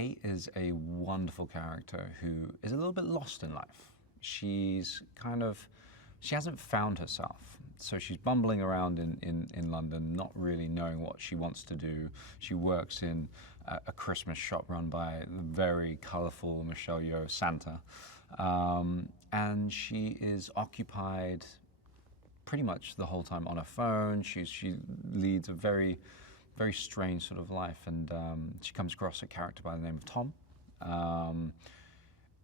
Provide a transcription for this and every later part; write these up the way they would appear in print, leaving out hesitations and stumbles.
Kate is a wonderful character who is a little bit lost in life. She hasn't found herself. So she's bumbling around in London, not really knowing what she wants to do. She works in a Christmas shop run by the very colorful Michelle Yeoh, Santa. And she is occupied pretty much the whole time on her phone. She leads a very strange sort of life, and she comes across a character by the name of Tom,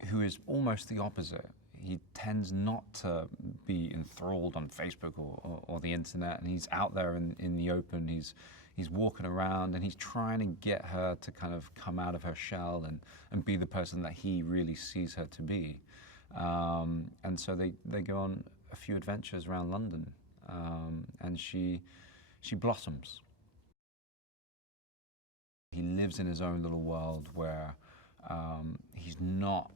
who is almost the opposite. He tends not to be enthralled on Facebook or the internet, and he's out there in the open. He's walking around, and he's trying to get her to kind of come out of her shell and be the person that he really sees her to be. And so they go on a few adventures around London, and she blossoms. He lives in his own little world where he's not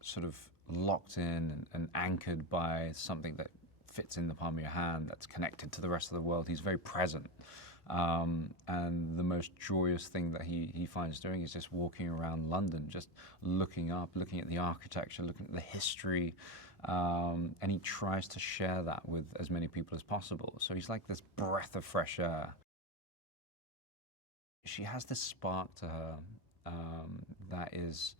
sort of locked in and anchored by something that fits in the palm of your hand, that's connected to the rest of the world. He's very present. And the most joyous thing that he finds doing is just walking around London, just looking up, looking at the architecture, looking at the history, and he tries to share that with as many people as possible. So he's like this breath of fresh air. She has this spark to her that is,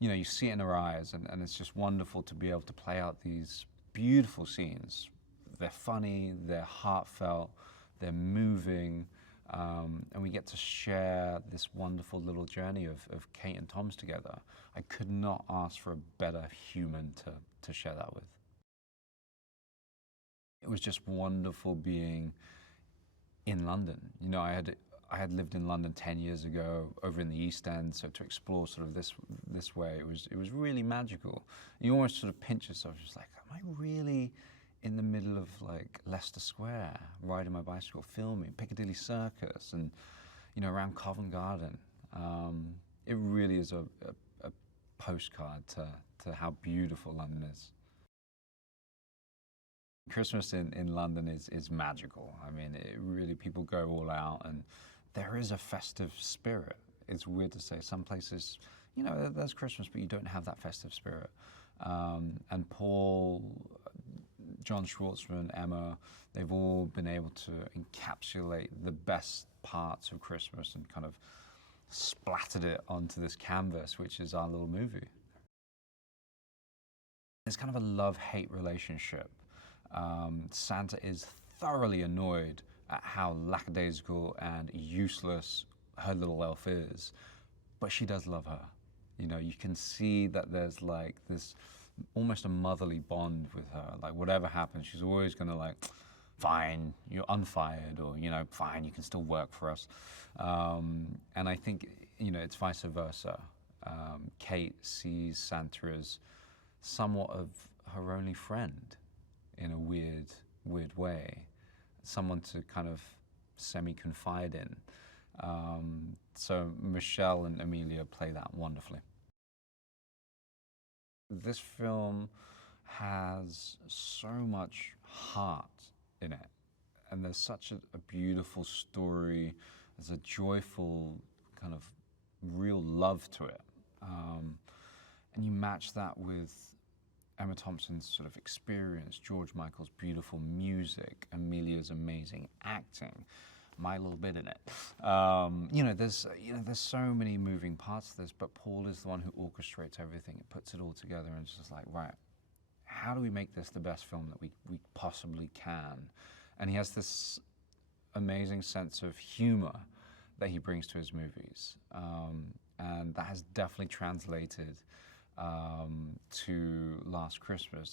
you know, you see it in her eyes, and it's just wonderful to be able to play out these beautiful scenes. They're funny, they're heartfelt, they're moving, and we get to share this wonderful little journey of Kate and Tom's together. I could not ask for a better human to share that with. It was just wonderful being in London. You know, I had lived in London 10 years ago, over in the East End, so to explore sort of this way, it was really magical. You almost sort of pinch yourself, just like, am I really in the middle of like Leicester Square, riding my bicycle, filming, Piccadilly Circus, and you know, around Covent Garden? It really is a postcard to how beautiful London is. Christmas in London is magical. I mean, it really, people go all out, and there is a festive spirit. It's weird to say, some places, you know, there's Christmas, but you don't have that festive spirit. And Paul, John Schwartzman, Emma, they've all been able to encapsulate the best parts of Christmas and kind of splattered it onto this canvas, which is our little movie. It's kind of a love-hate relationship. Santa is thoroughly annoyed at how lackadaisical and useless her little elf is, but she does love her. You know, you can see that there's like this almost a motherly bond with her. Like, whatever happens, she's always gonna like, fine, you're unfired, or, you know, fine, you can still work for us. And I think, you know, it's vice versa. Kate sees Santa as somewhat of her only friend in a weird way. Someone to kind of semi-confide in. So Michelle and Emilia play that wonderfully. This film has so much heart in it, and there's such a beautiful story. There's a joyful kind of real love to it. And you match that with Emma Thompson's sort of experience, George Michael's beautiful music, Emilia's amazing acting, my little bit in it. You know, there's so many moving parts to this, but Paul is the one who orchestrates everything. It puts it all together, and it's just like, right, how do we make this the best film that we possibly can? And he has this amazing sense of humor that he brings to his movies, and that has definitely translated to Last Christmas.